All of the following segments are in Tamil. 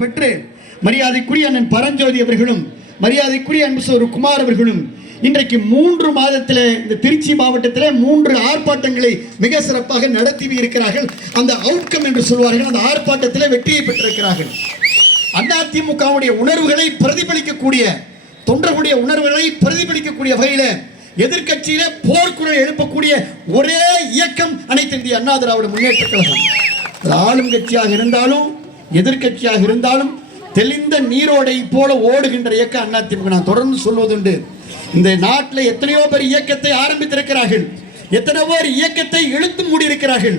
பெற்று மரியாதைக்குரிய அண்ணன் பரஞ்சோதி அவர்களும் மரியாதைக்குரிய அன்பு குமார் அவர்களும் இன்றைக்கு 3 மாதத்தில் இந்த திருச்சி மாவட்டத்தில் 3 ஆர்ப்பாட்டங்களை மிக சிறப்பாக நடத்தி இருக்கிறார்கள். அந்த அவுட்கம் என்று சொல்வார்கள். அந்த ஆர்ப்பாட்டத்தில் வெற்றியை பெற்றிருக்கிறார்கள். அதிமுகவுடைய உணர்வுகளை பிரதிபலிக்கக்கூடிய, தொண்டர்களுடைய உணர்வுகளை பிரதிபலிக்கக்கூடிய வகையில் எதிர்கட்சியிலே போர்க்குரல் எழுப்பக்கூடிய ஒரே இயக்கம் அனைத்து இந்திய அண்ணா திராவிட முன்னேற்ற கழகம். ஆளும் கட்சியாக இருந்தாலும் எதிர்கட்சியாக இருந்தாலும் தெளிந்த நீரோடை போல ஓடுகின்ற இயக்கம் அதிமுக. நான் தொடர்ந்து சொல்வதுண்டு, இந்த நாட்டில் எத்தனையோ பேர் இயக்கத்தை ஆரம்பித்திருக்கிறார்கள், எத்தனையோ பேர் இயக்கத்தை இழுத்து மூடி இருக்கிறார்கள்,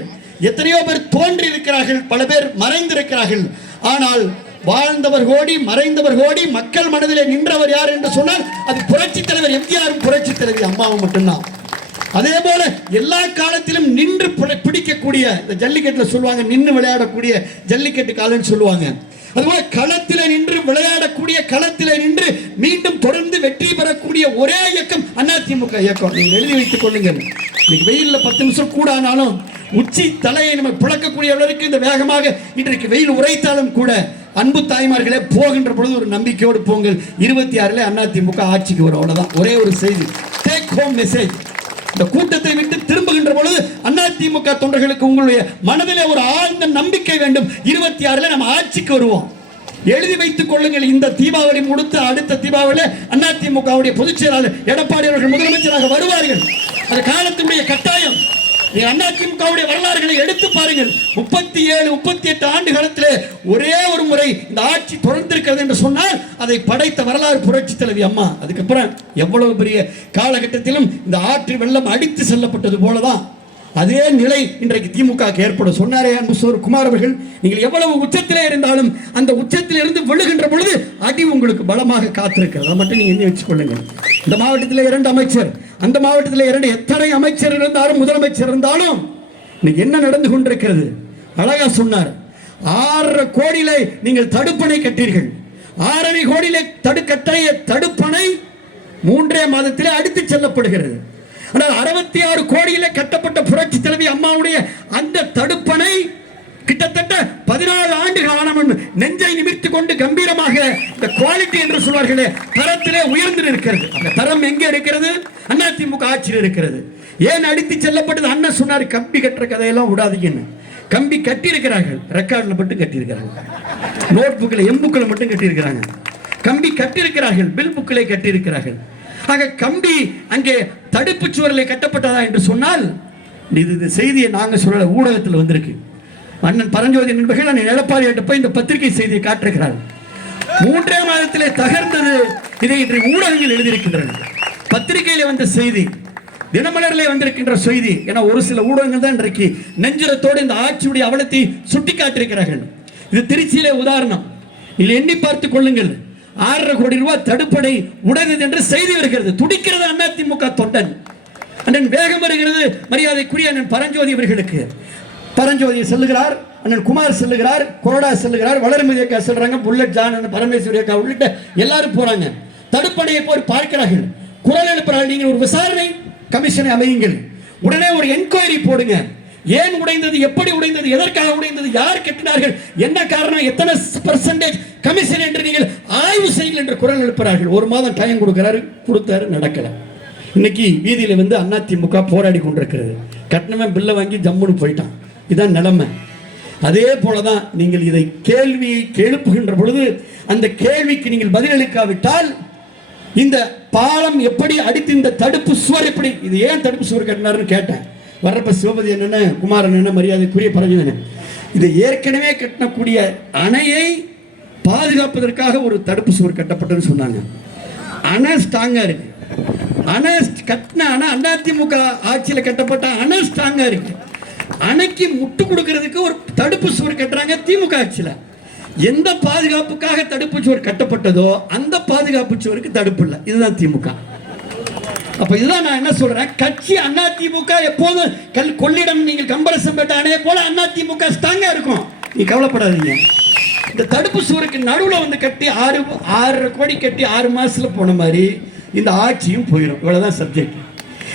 எத்தனையோ பேர் தோன்றி இருக்கிறார்கள், பல பேர் மறைந்திருக்கிறார்கள். ஆனால் வாழ்ந்தவர் கோடி மறைந்தவர் கோடி, மக்கள் மனதிலே நின்றவர் யார் என்று சொன்னால் அது புரட்சி தலைவர் எம்ஜிஆரும் புரட்சி தலைவி அம்மாவும் மட்டும்தான். அதே போல எல்லா காலத்திலும் நின்று பிடிக்கக்கூடிய, இந்த ஜல்லிக்கட்டுல சொல்லுவாங்க நின்று விளையாடக்கூடிய ஜல்லிக்கட்டு காலன்னு சொல்லுவாங்க. அதுபோல களத்தில் நின்று விளையாடக்கூடிய, களத்தில் நின்று மீண்டும் தொடர்ந்து வெற்றி பெறக்கூடிய ஒரே இயக்கம் அதிமுக இயக்கம். நீங்கள் எழுதி வைத்துக் கொள்ளுங்கள். இன்னைக்கு வெயிலில் 10 நிமிஷம் கூட ஆனாலும் உச்சி தலையை நம்ம பிளக்கக்கூடிய அளவுக்கு இந்த வேகமாக இன்றைக்கு வெயில் உரைத்தாலும் கூட அன்பு தாய்மார்களே, போகின்ற பொழுது ஒரு நம்பிக்கையோடு போங்கள். 26 அதிமுக ஆட்சிக்கு வரும். அவ்வளவுதான், ஒரே ஒரு செய்தி, டேக் ஹோம் மெசேஜ். இந்த கூட்டத்தை விட்டு திரும்புகின்ற பொழுது அதிமுக தொண்டர்களுக்கு உங்களுடைய மனதிலே ஒரு ஆழ்ந்த நம்பிக்கை வேண்டும். 26 நம்ம ஆட்சிக்கு வருவோம். எழுதி வைத்துக் கொள்ளுங்கள். இந்த தீபாவளி முடித்து அடுத்த தீபாவளி அதிமுகவுடைய பொதுச் செயலாளர் எடப்பாடி அவர்கள் முதலமைச்சராக வருவார்கள். அது காலத்தினுடைய கட்டாயம். அதிமுகவுடைய வரலாறுகளை எடுத்து பாருங்கள். 37, 38 ஆண்டு காலத்திலே ஒரே ஒரு முறை இந்த ஆட்சி தொடர்ந்திருக்கிறது என்று சொன்னால் அதை படைத்த வரலாறு புரட்சி தலைவி அம்மா. அதுக்கப்புறம் எவ்வளவு பெரிய காலகட்டத்திலும் இந்த ஆற்று வெள்ளம் அடித்து செல்லப்பட்டது போலதான் அதே நிலை இன்றைக்கு திமுக ஏற்படும். சொன்னாரே அன்பு குமார் அவர்கள், நீங்கள் எவ்வளவு உச்சத்திலே இருந்தாலும் அந்த உச்சத்தில் இருந்து விழுகின்ற பொழுது அடி உங்களுக்கு பலமாக காத்திருக்கிறது. அதை மட்டும் நீங்க எண்ணி வச்சுக்கொள்ளுங்கள். இந்த மாவட்டத்தில் 2 அமைச்சர், அந்த மாவட்டத்தில் 2, எத்தனை அமைச்சர் இருந்தாலும் முதலமைச்சர் இருந்தாலும் இன்னைக்கு என்ன நடந்து கொண்டிருக்கிறது அழகா சொன்னார். 6.5 கோடியில நீங்கள் தடுப்பணை கட்டீர்கள். 6.5 கோடியில கட்டிய தடுப்பணை 3 மாதத்திலே அடித்து செல்லப்படுகிறது. ஆனால் 66 கோடியில கட்டப்பட்ட புரட்சி தலைவி அம்மாவுடைய அந்த தடுப்பணை கிட்டத்தட்ட 14 ஆண்டு காலம் நெஞ்சை நிமிர்த்திக் கொண்டு கம்பீரமாக இந்த குவாலிட்டி என்று சொல்வார்களே தரத்திலே உயர்ந்து இருக்கிறது. அந்த தரம் எங்கே இருக்கிறது? அதிமுக ஆட்சியில் இருக்கிறது. ஏன் அடித்து செல்லப்பட்டது? அண்ணன் சொன்னார், கம்பி கட்டுற கதையெல்லாம் விடாதீங்கன்னு. கம்பி கட்டி இருக்கிறார்கள், ரெக்கார்டில் மட்டும் கட்டி இருக்கிறாங்க, நோட் புக்கில் எம்புக்கில் மட்டும் கட்டி இருக்கிறாங்க. கம்பி கட்டி இருக்கிறார்கள், பில் புக்கிலே கட்டி இருக்கிறார்கள். ஆக கம்பி அங்கே தடுப்பு சுவரில் கட்டப்பட்டதா என்று சொன்னால் இது செய்தியை நாங்கள் சொல்லல, ஊடகத்தில் வந்திருக்கு. அண்ணன் பரஞ்சோதி நண்பர்கள் அண்ணன் எடப்பாடி போய் இந்த பத்திரிகை செய்தியை காட்டுகிறார். 3 மாதத்திலே தகர்ந்தது. இதை இன்று ஊடகங்கள் எழுதியிருக்கின்றன. பத்திரிகையில வந்த செய்தி, தினமலரிலே வந்திருக்கின்ற செய்தி. ஏன்னா ஒரு சில ஊடகங்கள் தான் இன்றைக்கு நெஞ்சுரத்தோடு இந்த ஆட்சியுடைய அவலத்தை சுட்டி காட்டியிருக்கிறார்கள். இது திருச்சியிலே உதாரணம். நீங்கள் எண்ணி பார்த்துக் கொள்ளுங்கள். 6.5 கோடி ரூபாய் தடுப்பணை உடைந்தது என்று செய்தி வருகிறது. துடிக்கிறது அதிமுக தொண்டன். அண்ணன் வேகம் வருகிறது மரியாதைக்குரிய அண்ணன் பரஞ்சோதி அவர்களுக்கு. பரஞ்சோதி செல்லுகிறார், அண்ணன் குமார் செல்லுகிறார், கொரோடா செல்லுகிறார், வளர்மதி அக்கா செல்றாங்க, புல்லட் ஜான், பரமேஸ்வரி அக்கா உள்ளிட்ட எல்லாரும் போறாங்க. தடுப்பணையை போய் பார்க்கிறார்கள், குரல் எழுப்புறார்கள். நீங்கள் ஒரு விசாரணை கமிஷனை அமையுங்கள், உடனே ஒரு என்கொயரி போடுங்க. ஏன் உடைந்தது, எப்படி உடைந்தது, எதற்காக உடைந்தது, யார் கட்டினார்கள், என்ன காரணம், எத்தனை % கமிஷன் என்று நீங்கள் ஆய்வு செய்யுங்கள் என்று குரல் எழுப்புறார்கள். 1 மாதம் டைம் கொடுத்தாரு, நடக்கல. இன்னைக்கு வீதியில வந்து அதிமுக போராடி கொண்டிருக்கிறது. கட்டணமே பில்லை வாங்கி ஜம்முன்னு போயிட்டான். இதான் நிலைமை. அதே போலதான் நீங்கள் இதை கேள்வியை எழுப்புகின்ற பொழுது அந்த கேள்விக்கு நீங்கள் பதிலளிக்காவிட்டால் இந்த பாலம் எப்படி அடித்து, இந்த தடுப்பு சுவர் எப்படி, இது ஏன் தடுப்பு சுவர் கட்டினாருன்னு கேட்டேன். வர்றப்ப சிவபதி என்ன, குமாரன் என்ன, மரியாதைக்குரிய பரஞ்சோதி, இதை ஏற்கனவே கட்டக்கூடிய அணையை பாதுகாப்பதற்காக ஒரு தடுப்பு சுவர் கட்டப்பட்டதுன்னு சொன்னாங்க. அணை ஸ்ட்ராங்கா இருக்கு. அணை கட்டின அணை அதிமுக ஆட்சியில் கட்டப்பட்ட அணை ஸ்ட்ராங்கா இருக்கு. அணைக்கு முட்டு கொடுக்கிறதுக்கு ஒரு தடுப்பு சுவர் கட்டுறாங்க திமுக ஆட்சியில். எந்த பாதுகாப்புக்காக தடுப்பு சுவர் கட்டப்பட்டதோ அந்த பாதுகாப்பு சுவருக்கு தடுப்பு இல்லை. இதுதான் திமுக. அப்ப இதுதான் நான் என்ன சொல்றேன், கட்சி அதிமுக எப்போதும் கொள்ளிடம் நீங்கள் கம்பரசம்பேட்ட அணையை போல அதிமுக ஸ்ட்ராங்கா இருக்கும். நீ கவலைப்படாதீங்க. இந்த தடுப்பு சுவருக்கு நடுவில் வந்து கட்டி 6.5 கோடி கட்டி 6 மாசத்துல போன மாதிரி இந்த ஆட்சியும் போயிடும். இவ்வளவுதான் சப்ஜெக்ட்.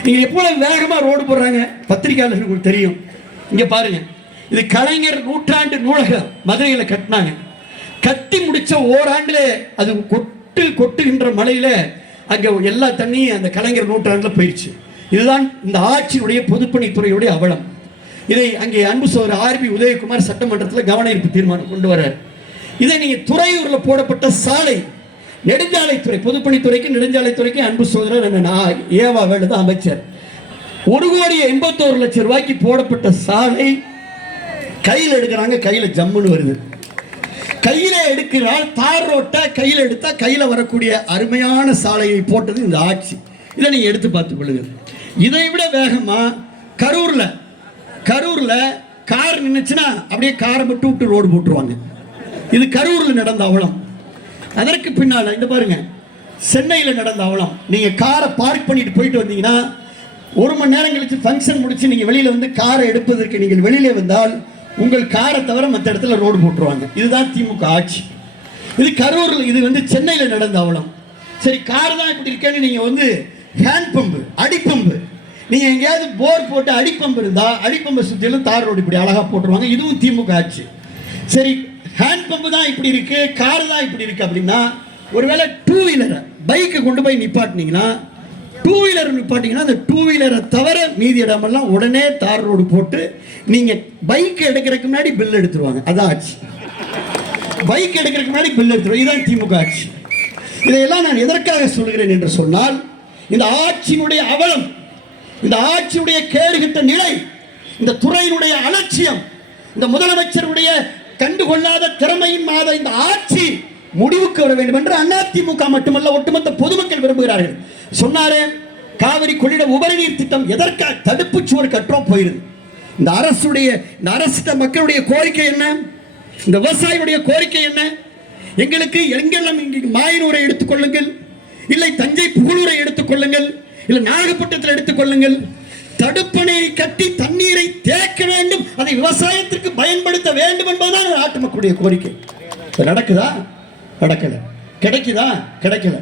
நீங்க எப்போது வேகமா ரோடு போடுறாங்க, பத்திரிகையாளர்களுக்கு தெரியும். இங்க பாருங்க, இது கலைஞர் நூற்றாண்டு நூலகம் மதுரையில் கட்டினாங்க. கட்டி முடிச்ச ஓராண்டிலே அது கொட்டுகின்ற மழையில அங்க எல்லா தண்ணியும் அந்த கலைஞர் நூற்றாண்டுல போயிடுச்சு. இதுதான் இந்த ஆட்சியுடைய பொதுப்பணித்துறையுடைய அவலம். இதை அங்கே அன்பு சோதரர் ஆர்பி உதயகுமார் சட்டமன்றத்தில் கவன ஈர்ப்பு தீர்மானம் கொண்டு வர. இதை நீங்க துறையூர்ல போடப்பட்ட சாலை, நெடுஞ்சாலைத்துறை, பொதுப்பணித்துறைக்கு நெடுஞ்சாலைத்துறைக்கு அன்பு சோதரர் ஏவா வேலுதான் அமைச்சர். 1,81,00,000 ரூபாய்க்கு போடப்பட்ட சாலை கையில் எடுக்கிறாங்க, கையில ஜம்முன்னு வருது. கையில எடுக்கிறால் தார் ரோட்டை கையில் எடுத்தா கையில வரக்கூடிய அருமையான சாலையை போட்டது இந்த ஆட்சி. இதை நீங்க எடுத்து பார்த்துக் கொள்ளுங்கள். இதை விட வேகமா கரூர்ல கார் நின்னுச்சுன்னா அப்படியே காரை மட்டும் விட்டு ரோடு போட்டுருவாங்க. இது கரூர்ல நடந்த அவலம். அதற்கு பின்னால இந்த பாருங்க, சென்னையில் நடந்த அவலம். நீங்க காரை பார்க் பண்ணிட்டு போயிட்டு வந்தீங்கன்னா 1 மணி நேரம் கழிச்சு ஃபங்க்ஷன் முடிச்சு நீங்க வெளியில வந்து காரை எடுப்பதற்கு நீங்கள் வெளியில வந்தால் உங்கள் காரை தவிர மற்ற இடத்துல ரோடு போட்டுருவாங்க. இதுதான் திமுக ஆட்சி. இது கரூர்ல, இது வந்து சென்னையில் நடந்த அவலம். சரி, கார் தான் இப்படி இருக்கேன்னு நீங்க வந்து ஹேண்ட் பம்பு, அடிப்பம்பு, நீங்க எங்கேயாவது போர் போட்டு அடிப்பம்பு இருந்தா அடிப்பம்பை சுற்றிலும் தார் ரோடு இப்படி அழகா போட்டுருவாங்க. இதுவும் திமுக ஆட்சி. சரி, ஹேண்ட் பம்பு தான் இப்படி இருக்கு, கார் தான் இப்படி இருக்கு அப்படின்னா, ஒருவேளை 2 வீலரை பைக்கை கொண்டு போய் நிப்பாட்டினீங்கன்னா, 2 வீலர் நிப்பாட்டிங்கன்னா அந்த 2 வீலரை தவிர மீதி இடமெல்லாம் உடனே தார் ரோடு போட்டு நீங்க பைக் எடுக்கிறதுக்கு முன்னாடி பில் எடுத்துருவாங்க. அதான் ஆட்சி. பைக் எடுக்கிறதுக்கு முன்னாடி பில் எடுத்துருவாங்க. இதுதான் திமுக ஆட்சி. இதையெல்லாம் நான் எதற்காக சொல்கிறேன் என்று சொன்னால், இந்த ஆட்சியினுடைய அவலம், இந்த ஆட்சியுடைய கேடுகட்ட நிலை, இந்த துறையினுடைய அலட்சியம், இந்த முதலமைச்சருடைய கண்டுகொள்ளாத திறமையின் மாத இந்த ஆட்சி முடிவுக்கு வர வேண்டும் என்று அதிமுக மட்டுமல்ல ஒட்டுமொத்த பொதுமக்கள் விரும்புகிறார்கள். சொன்னாரே, காவிரி கொள்ளிட உபரிநீர் திட்டம் எதற்காக தடுப்பு சுவர் கற்றோம் போயிருது. இந்த அரசு மக்களுடைய கோரிக்கை என்ன? இந்த விவசாயியுடைய கோரிக்கை என்ன? எங்களுக்கு எங்கெல்லாம் மாயனூரை எடுத்துக் கொள்ளுங்கள், இல்லை தஞ்சை புகழூரை எடுத்துக் கொள்ளுங்கள், இல்லை நாகப்பட்டினத்தில் எடுத்துக் கொள்ளுங்கள், தடுப்பணையை கட்டி தண்ணீரை தேக்க வேண்டும், அதை விவசாயத்திற்கு பயன்படுத்த வேண்டும் என்பதுதான் நாட்டு மக்களுடைய கோரிக்கை. நடக்குதா? நடக்கல. கிடைக்குதா? கிடைக்கல.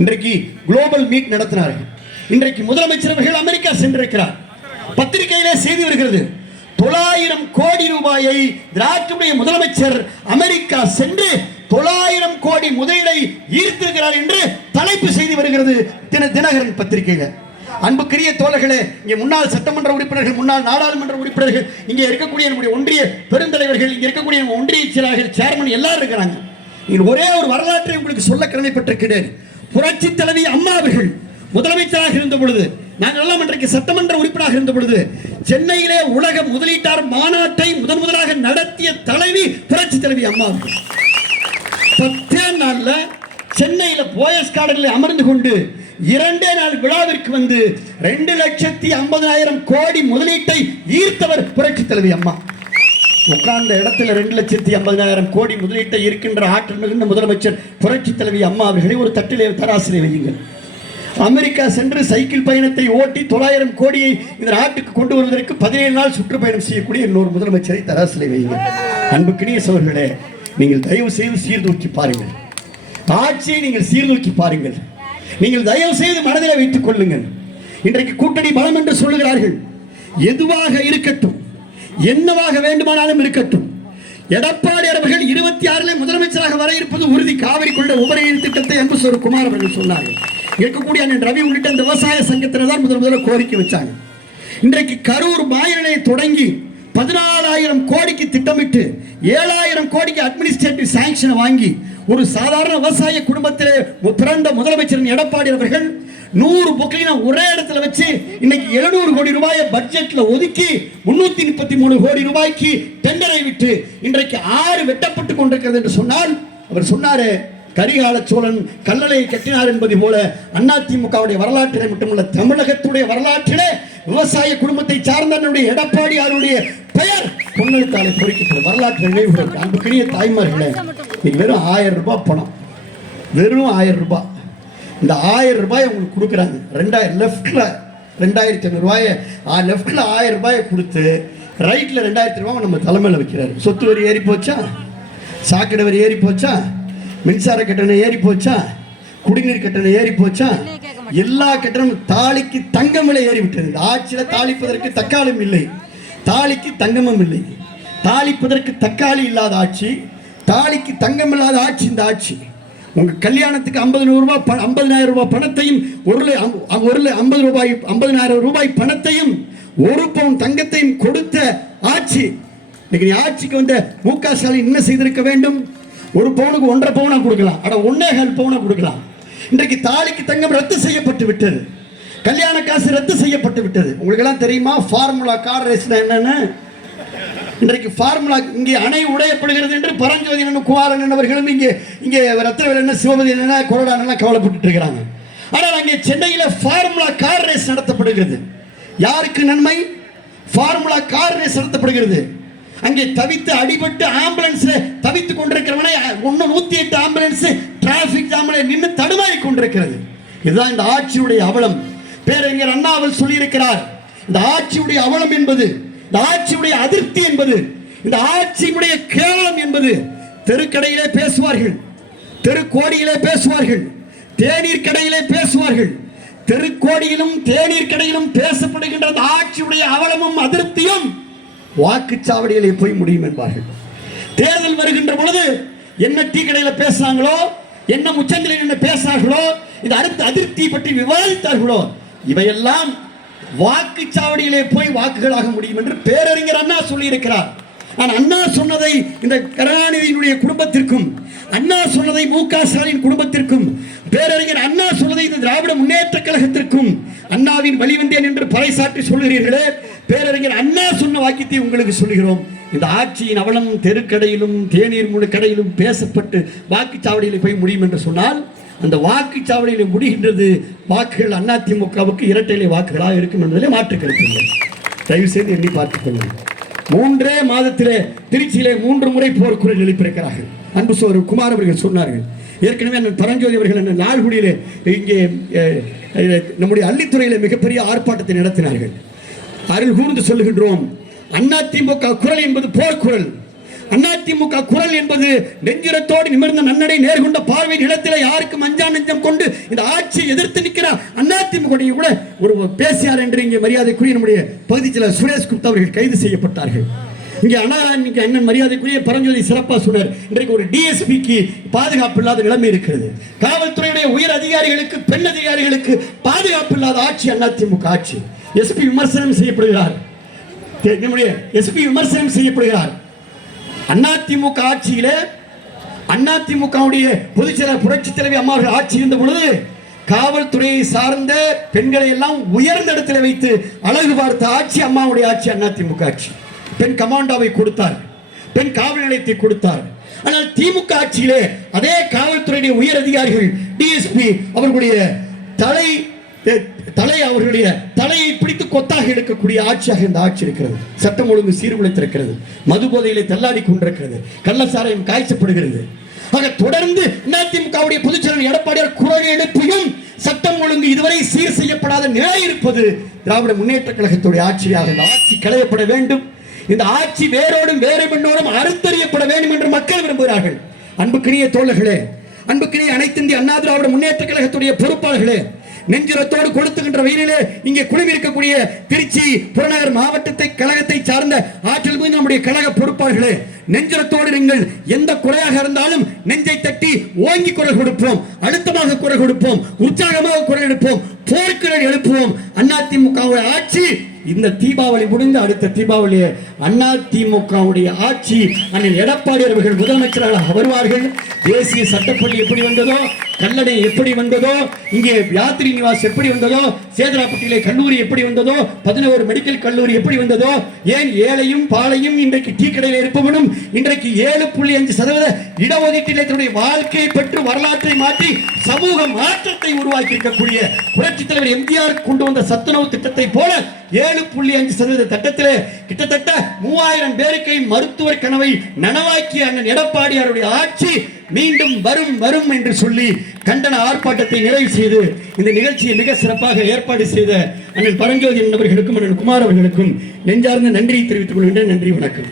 இன்றைக்கு குளோபல் மீட் நடத்தினார்கள். இன்றைக்கு முதலமைச்சர் அவர்கள் அமெரிக்கா சென்றிருக்கிறார். பத்திரிகையிலே செய்தி வருகிறது, 900 கோடி ரூபாயை திராட்சையுடைய முதலமைச்சர் அமெரிக்கா சென்று 900 கோடி முதலீடை ஈர்த்திருக்கிறார் என்று தலைப்பு செய்தி வருகிறது தினகரன் பத்திரிகையில். அன்புக்குரிய தோழர்களே, இங்கே முன்னாள் சட்டமன்ற உறுப்பினர்கள், முன்னாள் நாடாளுமன்ற உறுப்பினர்கள், இங்கே இருக்கக்கூடிய நம்முடைய ஒன்றிய பெருந்தலைவர்கள், இங்கே இருக்கக்கூடிய ஒன்றிய செயலாளர்கள், சேர்மன் எல்லாரும் இருக்கிறாங்க. ஒரே ஒரு வரலாற்றை உங்களுக்கு சொல்ல கடமைப்பட்டிருக்கிறேன். புரட்சி தலைவி அம்மா அவர்கள் முதலமைச்சராக இருந்த பொழுது, நாங்கள் இன்றைக்கு சட்டமன்ற உறுப்பினராக இருந்த பொழுது, சென்னையிலே உலக முதலீட்டார் மாநாட்டை முதலாக நடத்திய தலைவி புரட்சி தலைவி அம்மா. 10 நாள்ல சென்னையில் போயஸ் கார்டனில் அமர்ந்து கொண்டு 2 நாள் விழாவிற்கு வந்து 2,50,000 கோடி முதலீட்டை ஈர்த்தவர் புரட்சி தலைவி அம்மா. உட்கார்ந்த இடத்துல 2,50,000 கோடி முதலீட்டை இருக்கின்ற ஆற்றல் மிகுந்த முதலமைச்சர் புரட்சி தலைவி அம்மா அவர்களை ஒரு தட்டிலே தராசிலே வையுங்கள். அமெரிக்கா சென்று சைக்கிள் பயணத்தை ஓட்டி 900 கோடியை இந்த நாட்டுக்கு கொண்டு வருவதற்கு 17 நாள் சுற்றுப்பயணம் செய்யக்கூடிய இன்னொரு முதலமைச்சரை தராசிலே வையுங்கள். அன்புக்கினிய சோழர்களே, நீங்கள் தயவு செய்து சீர்தூக்கி பாருங்கள். ஆட்சியை நீங்கள் சீர்தூக்கி பாருங்கள். நீங்கள் தயவு செய்து மனதில் வைத்துக் கொள்ளுங்கள். இன்றைக்கு கூட்டணி பலம் என்று சொல்லுகிறார்கள். எதுவாக இருக்கட்டும், என்னவாக வேண்டுமானாலும் இருக்கட்டும், எடப்பாடி அவர்கள் 26 முதலமைச்சராக வர இருப்பது உறுதி. காவிரி கொண்ட உபரிநீர் திட்டத்தை அன்பு சோதரர் குமார் அவர்கள் சொன்னார்கள். இருக்கக்கூடிய அண்ணன் ரவி உள்ளிட்ட இந்த விவசாய சங்கத்தினர் தான் முதல்ல கோரிக்கை வச்சாங்க. இன்றைக்கு கரூர் மாயனை தொடங்கி 14,000 கோடிக்கு திட்டமிட்டு 7,000 கோடிக்கு அட்மினிஸ்ட்ரேட்டிவ் சாங்ஷன் வாங்கி ஒரு சாதாரண விவசாய குடும்பத்திலே பிறந்த முதலமைச்சர் எடப்பாடி அவர்கள் 100 பொக்லினை ஒரே இடத்துல வச்சு இன்னைக்கு 700 கோடி ரூபாயை பட்ஜெட்ல ஒதுக்கி 333 கோடி ரூபாய்க்கு டெண்டரை விட்டு இன்றைக்கு 6 வெட்டப்பட்டு கொண்டிருக்கிறது என்று சொன்னால், அவர் சொன்னாரு, கரிகால சோழன் கல்லணையை கட்டினார் என்பது போல அதிமுகவுடைய வரலாற்றிலே மட்டுமல்ல, தமிழகத்துடைய வரலாற்றிலே விவசாய குடும்பத்தை சார்ந்த எடப்பாடி அவருடைய பெயர் பொன்னெழுத்தாலே பொறிக்கப்படும் வரலாற்று நினைவுகள். அன்புக்குரிய தாய்மார்களே, வெறும் 1000 ரூபாய் பணம், வெறும் 1000 ரூபாய். இந்த 1000 ரூபாய் உங்களுக்கு கொடுக்குறாங்க. 2000 லெஃப்ட்ல 2,500 ரூபாயை லெஃப்ட்ல 1000 ரூபாயை கொடுத்து ரைட்ல 2,000 ரூபாய் நம்ம தலைமையில் வைக்கிறாரு. சொத்து வரி ஏறி போச்சா, சாக்கடை வரி ஏறி போச்சா, மின்சார கட்டணம் ஏறி போச்சா, குடிநீர் கட்டணம் ஏறி போச்சா, எல்லா கட்டணமும். தாலிக்கு தங்கம் விலை ஏறி விட்டது. இந்த ஆட்சியில் தாளிப்பதற்கு தக்காளியும் இல்லை, தாலிக்கு தங்கமும் இல்லை. தாளிப்பதற்கு தக்காளி இல்லாத ஆட்சி, தாலிக்கு தங்கமில்லாத ஆட்சி இந்த ஆட்சி. உங்க கல்யாணத்துக்கு 50,000 ரூபாய் பணத்தையும் 50,000 ரூபாய் பணத்தையும் 1 பவுன் தங்கத்தையும் கொடுத்த ஆட்சி. இன்னைக்கு ஆட்சிக்கு வந்த மு.க. ஸ்டாலின் என்ன செய்திருக்க வேண்டும்? 1 பவுனுக்கு 1.5 பவுனா கொடுக்கலாம், 1.25 பவுனா கொடுக்கலாம். இன்றைக்கு தாலிக்கு தங்கம் ரத்து செய்யப்பட்டு விட்டது, கல்யாண காசு ரத்து செய்யப்பட்டு விட்டது. உங்களுக்கு எல்லாம் தெரியுமா ஃபார்முலா கார் ரேஸ் என்னன்னு? இன்றைக்கு ஃபார்முலா இங்கே அணை உடையப்படுகிறது என்று பரஞ்சோதி குமாரன் அவர்களும் இங்கே ரத்னவேலன் சிவபதி கொரோனா கவலைப்பட்டு இருக்கிறாங்க. ஆனால் அங்கே சென்னையில் ஃபார்முலா கார் ரேஸ் நடத்தப்படுகிறது. யாருக்கு நன்மை? ஃபார்முலா கார் ரேஸ் நடத்தப்படுகிறது. அங்கே தவித்து அடிபட்டு ஆம்புலன்ஸ் தவித்துக் கொண்டிருக்கிறவனை 108 ஆம்புலன்ஸ் டிராபிக் ஜாமில் நின்று தடுமாறி கொண்டிருக்கிறது. இதுதான் இந்த ஆட்சியுடைய அவலம். பேரறிஞர் அண்ணா அவர்கள் சொல்லியிருக்கிறார், இந்த ஆட்சியுடைய அவலம் என்பது, இந்த ஆட்சியுடைய அதிருப்தி என்பது, இந்த ஆட்சியுடைய கேவலம் என்பது தெருக்கடையிலே பேசுவார்கள், தெருக்கோடியிலே பேசுவார்கள், தேநீர் கடையிலே பேசுவார்கள். தெருக்கோடியிலும் தேநீர் கடையிலும் பேசப்படுகின்ற அந்த ஆட்சியுடைய அவலமும் அதிருப்தியும் வாக்குச்சாவடியிலே போய் முடியும் என்பார்கள். தேர்தல் வருகின்ற பொழுது என்ன டீ கடையில் பேசுறாங்களோ, என்ன முச்சந்தில் என்ன பேசுறார்களோ, இந்த அடுத்த அதிருப்தியை பற்றி விவாதித்தார்களோ, இவையெல்லாம் வாக்குச்சாவடியிலே போய் வாக்குகளாக முடியும் என்று பேரறிஞர் அண்ணா சொல்லி இருக்கிறார். நான் அண்ணா சொன்னதை இந்த கருணாநிதியினுடைய குடும்பத்திற்கும், அண்ணா சொன்னதை மு.க. ஸ்டாலின் குடும்பத்திற்கும், பேரறிஞர் அண்ணா சொன்னதை இந்த திராவிட முன்னேற்ற கழகத்திற்கும் அண்ணாவின் வழிவந்தேன் என்று பறைசாற்றி சொல்கிறீர்களே, பேரறிஞர் அண்ணா சொன்ன வாக்கியத்தை உங்களுக்கு சொல்கிறோம். இந்த ஆட்சியின் அவலம் தெருக்கடையிலும் தேநீர் முழு கடையிலும் பேசப்பட்டு வாக்குச்சாவடியில் போய் முடியும் என்று சொன்னால், அந்த வாக்குச்சாவடியில் முடிகின்றது வாக்குகள் அதிமுகவுக்கு இரட்டையிலே வாக்குகளாக இருக்கும் என்பதிலே மாற்று கருத்து. தயவு செய்து எண்ணி பார்த்துக் கொள்ளுங்கள். 3 மாதத்திலே திருச்சியிலே 3 முறை போர்க்குரல் எழுப்பியிருக்கிறார்கள். அன்பு சகோதரர் குமார் அவர்கள் சொன்னார்கள். ஏற்கனவே அண்ணன் பரஞ்சோதி அவர்கள் லால்குடியிலே இங்கே நம்முடைய அள்ளித்துறையிலே மிகப்பெரிய ஆர்ப்பாட்டத்தை நடத்தினார்கள். அருள் கூர்ந்து சொல்லுகின்றோம், அதிமுக குரல் என்பது போர்க்குரல். அதிமுக குரல் என்பது நெஞ்சுரத்தோடு நிமிர்ந்த நன்னடை நேர்கொண்ட பார்வை நிலத்தில் யாருக்கும் அஞ்சா நெஞ்சம் கொண்டு இந்த ஆட்சியை எதிர்த்து நிற்கிறார் அதிமுக கூட ஒரு பேசியார் என்று இங்கே மரியாதைக்குரிய நம்முடைய பகுதி செயலர் சுரேஷ் குப்தா அவர்கள் கைது செய்யப்பட்டார்கள். இங்கே அண்ணன் மரியாதைக்குரிய பரஞ்சோதி சிறப்பாக சொன்னார், இன்றைக்கு ஒரு டிஎஸ்பிக்கு பாதுகாப்பு இல்லாத நிலைமை இருக்கிறது. காவல்துறையுடைய உயர் அதிகாரிகளுக்கு, பெண் அதிகாரிகளுக்கு பாதுகாப்பு இல்லாத ஆட்சி அதிமுக ஆட்சி. எஸ்பி விமர்சனம் செய்யப்படுகிறார், நம்முடைய எஸ்பி விமர்சனம் செய்யப்படுகிறார். அதிமுக ஆட்சியில அதிமுகவுடைய பொதுச்செயலர் புரட்சி தலைவி அம்மா அவர்கள் ஆட்சி இருந்த பொழுது காவல்துறையை சார்ந்த பெண்களை எல்லாம் உயர்ந்த இடத்துல வைத்து அழகு பார்த்த ஆட்சி அம்மாவுடைய ஆட்சி அதிமுக ஆட்சி. பெண் கமாண்டோவை கொடுத்தார், பெண் காவல் நிலையத்தை கொடுத்தார். ஆனால் திமுக ஆட்சியிலே அதே காவல்துறையுடைய உயர் அதிகாரிகள் டிஎஸ்பி அவர்களுடைய அவர்களுடைய தலையை பிடித்து கொத்தாக எடுக்கக்கூடிய ஆட்சியாக இந்த ஆட்சி இருக்கிறது. சட்டம் ஒழுங்கு சீர்குலைத்திருக்கிறது, மது போதையிலே தள்ளாடி கொண்டிருக்கிறது, கள்ளசாராயம் காய்ச்சப்படுகிறது. ஆக தொடர்ந்து அதிமுகவுடைய பொதுச்செயலர் எடப்பாடியார் குரல் எழுப்பியும் சட்டம் ஒழுங்கு இதுவரை சீர் செய்யப்படாத நிலை இருப்பது திராவிட முன்னேற்ற கழகத்துடைய ஆட்சியாக. இந்த ஆட்சி களையப்பட வேண்டும், இந்த ஆட்சி வேரோடும் வேறு பெண்ணோடும் அறுத்தறியப்பட வேண்டும் என்று மக்கள் விரும்புகிறார்கள். அன்புக்கினிய தோழர்களே, அன்புக்கினிய அனைத்து இந்திய அண்ணா திராவிட முன்னேற்ற கழகத்துடைய பொறுப்பாளர்களே, நெஞ்சுரத்தோடு கொடுத்துகின்ற வெயிலே இங்கே குழுமிருக்கக்கூடிய திருச்சி புறநகர் மாவட்டத்தை கழகத்தை சார்ந்த ஆற்றல் மிகுந்த நம்முடைய கழக பொறுப்பாளர்களே, நெஞ்சுரத்தோடு நீங்கள் எந்த குறையாக இருந்தாலும் நெஞ்சை தட்டி ஓங்கி குரல் கொடுப்போம், அழுத்தமாக குரல் கொடுப்போம், உற்சாகமாக குரல் எடுப்போம், போர்க்குரல் எழுப்புவோம். அதிமுக ஆட்சி இந்த தீபாவளி முடிந்து அடுத்த தீபாவளி அதிமுகவுடைய ஆட்சி அண்ணன் எடப்பாடி அவர்கள் முதலமைச்சராக வருவார்கள். தேசிய சட்டப்பள்ளி எப்படி வந்ததோ, கல்லணை எப்படி வந்ததோ, இங்கே யாத்திரி நிவாஸ் எப்படி வந்ததோ, சேதராப்பட்டியிலே கல்லூரி எப்படி வந்ததோ, 11 மெடிக்கல் கல்லூரி எப்படி வந்ததோ, ஏன் ஏழையும் பாலையும் இன்றைக்கு டீ கடையில் இருப்பவனும் இன்றைக்கு 7.5% இடஒதுக்கீட்டிலே தன்னுடைய வாழ்க்கையை பெற்று வரலாற்றை மாற்றி சமூக மாற்றத்தை உருவாக்கி இருக்கக்கூடிய புரட்சித் தலைவர் எம்ஜிஆர் கொண்டு வந்த சத்துணவு திட்டத்தை போல 7.5% திட்டத்திலே கிட்டத்தட்ட 3000 பேருக்கு மருத்துவர் கனவை நனவாக்கிய அண்ணன் எடப்பாடியாருடைய ஆட்சி மீண்டும் வரும் வரும் என்று சொல்லி கண்டன ஆர்ப்பாட்டத்தை நிறைவு செய்து இந்த நிகழ்ச்சியை மிக சிறப்பாக ஏற்பாடு செய்த அண்ணன் பரஞ்சோதி அவர்களுக்கும் அண்ணன் குமார் அவர்களுக்கும் நெஞ்சார்ந்த நன்றியை தெரிவித்துக் கொள்கின்றேன். நன்றி, வணக்கம்.